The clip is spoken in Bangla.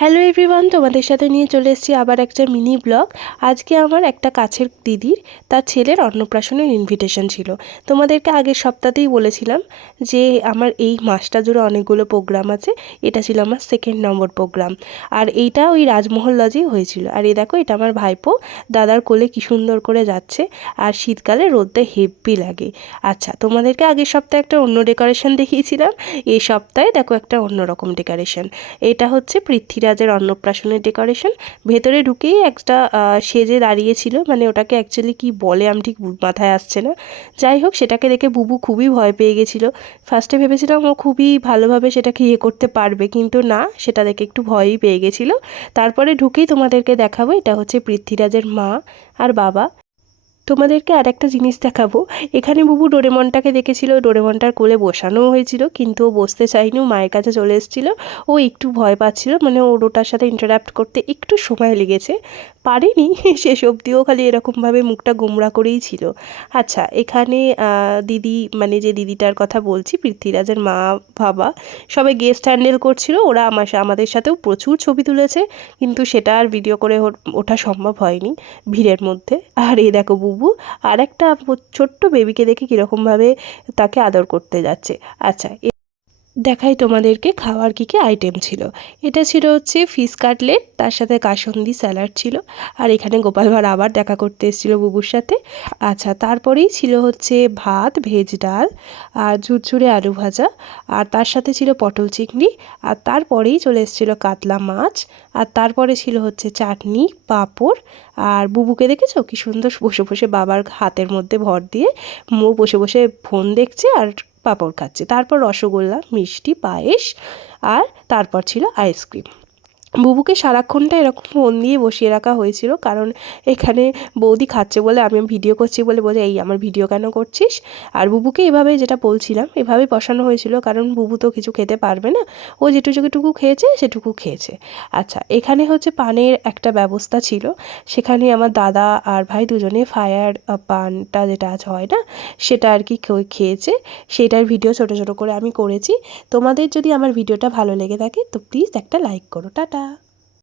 হ্যালো এভরিওয়ান, তোমাদের সাথে নিয়ে চলে এসেছি আবার একটা মিনি ব্লগ। আজকে আমার একটা কাছের দিদির তার ছেলের অন্নপ্রাশনের ইনভিটেশন ছিল। তোমাদেরকে আগের সপ্তাহতেই বলেছিলাম যে আমার এই মাসটা জুড়ে অনেকগুলো প্রোগ্রাম আছে। এটা ছিল আমার 2nd নম্বর প্রোগ্রাম, আর এইটা ওই রাজমহল লজেই হয়েছিল। আর এই দেখো, এটা আমার ভাইপো দাদার কোলে কি সুন্দর করে যাচ্ছে, আর শীতকালে রোদটা হেব্বি লাগে। আচ্ছা, তোমাদেরকে আগের সপ্তাহে একটা অন্য ডেকোরেশন দেখিয়েছিলাম, এই সপ্তাহে দেখো একটা অন্যরকম ডেকোরেশন। এটা হচ্ছে পৃথ্বীরাজের অন্নপ্রাশনের ডেকোরেশন। ভেতরে ঢুকেই একটা সেজে দাঁড়িয়েছিল, মানে ওটাকে অ্যাকচুয়ালি কি বলে আমি ঠিক মাথায় আসছে না। যাই হোক, সেটাকে দেখে বুবু খুবই ভয় পেয়ে গেছিলো। ফার্স্টে ভেবেছিলাম ও খুবই ভালোভাবে সেটাকে করতে পারবে, কিন্তু না, সেটা দেখে একটু ভয়ই পেয়ে গেছিলো। তারপরে ঢুকেই তোমাদেরকে দেখাবো, এটা হচ্ছে পৃথ্বীরাজের মা আর বাবা। তোমাদেরকে আর একটা জিনিস দেখাবো। এখানে বুবু ডোরেমনটাকে দেখেছিল, ডোরেমনটার কোলে বসানোও হয়েছিল, কিন্তু ও বসতে চায়নি, ও মায়ের কাছে চলে এসেছিলো। ও একটু ভয় পাচ্ছিল, মানে ওর ওটার সাথে ইন্টারাক্ট করতে একটু সময় লেগেছে, পারেনি শেষ অবধিও, খালি এরকমভাবে মুখটা গোমড়া করেই ছিল। আচ্ছা, এখানে দিদি, মানে যে দিদিটার কথা বলছি, পৃথ্বীরাজের মা বাবা সবাই গেস্ট হ্যান্ডেল করছিল। ওরা আমাদের সাথেও প্রচুর ছবি তুলেছে, কিন্তু সেটা আর ভিডিও করে ওঠা সম্ভব হয়নি ভিড়ের মধ্যে। আর এই দেখো বুবু আর একটা ছোট্ট বেবিকে দেখে কীরকমভাবে তাকে আদর করতে যাচ্ছে। আচ্ছা, দেখাই তোমাদেরকে খাওয়ার কী কী আইটেম ছিল। এটা ছিল হচ্ছে ফিশ কাটলেট, তার সাথে কাসুন্দি স্যালাড ছিল। আর এখানে গোপাল ভাঁড় আবার দেখা করতে এসেছিলো বুবুর সাথে। আচ্ছা, তারপরেই ছিল হচ্ছে ভাত, ভেজ ডাল, আর ঝুরঝুরে আলু ভাজা, আর তার সাথে ছিল পটল চিংড়ি, আর তারপরেই চলে এসেছিলো কাতলা মাছ, আর তারপরে ছিল হচ্ছে চাটনি, পাঁপড়। আর বুবুকে দেখেছো কি সুন্দর বসে বসে বাবার হাতের মধ্যে ভর দিয়ে বসে বসে ফোন দেখছে আর পাঁপড় খাচ্ছে। তারপর রসগোল্লা, মিষ্টি, পায়েস, আর তারপর ছিল আইসক্রিম। বুবুকে সারাক্ষণটা এরকম ফোন দিয়ে বসিয়ে রাখা হয়েছিল, কারণ এখানে বৌদি খাচ্ছে বলে, আমি ভিডিও করছি বলে বলে এই আমার ভিডিও কেন করছিস। আর বুবুকে এভাবে, যেটা বলছিলাম, এভাবে বসানো হয়েছিল, কারণ বুবু তো কিছু খেতে পারবে না, ও যেটুকু খেয়েছে সেটুকু খেয়েছে। আচ্ছা, এখানে হচ্ছে পানের একটা ব্যবস্থা ছিল, সেখানে আমার দাদা আর ভাই দুজনে ফায়ার পানটা যেটা আজ হয় না, সেটা আর কি খেয়েছে। সেটার ভিডিও ছোট ছোট করে আমি করেছি। তোমাদের যদি আমার ভিডিওটা ভালো লেগে থাকে তো প্লিজ একটা লাইক করো। টাটা।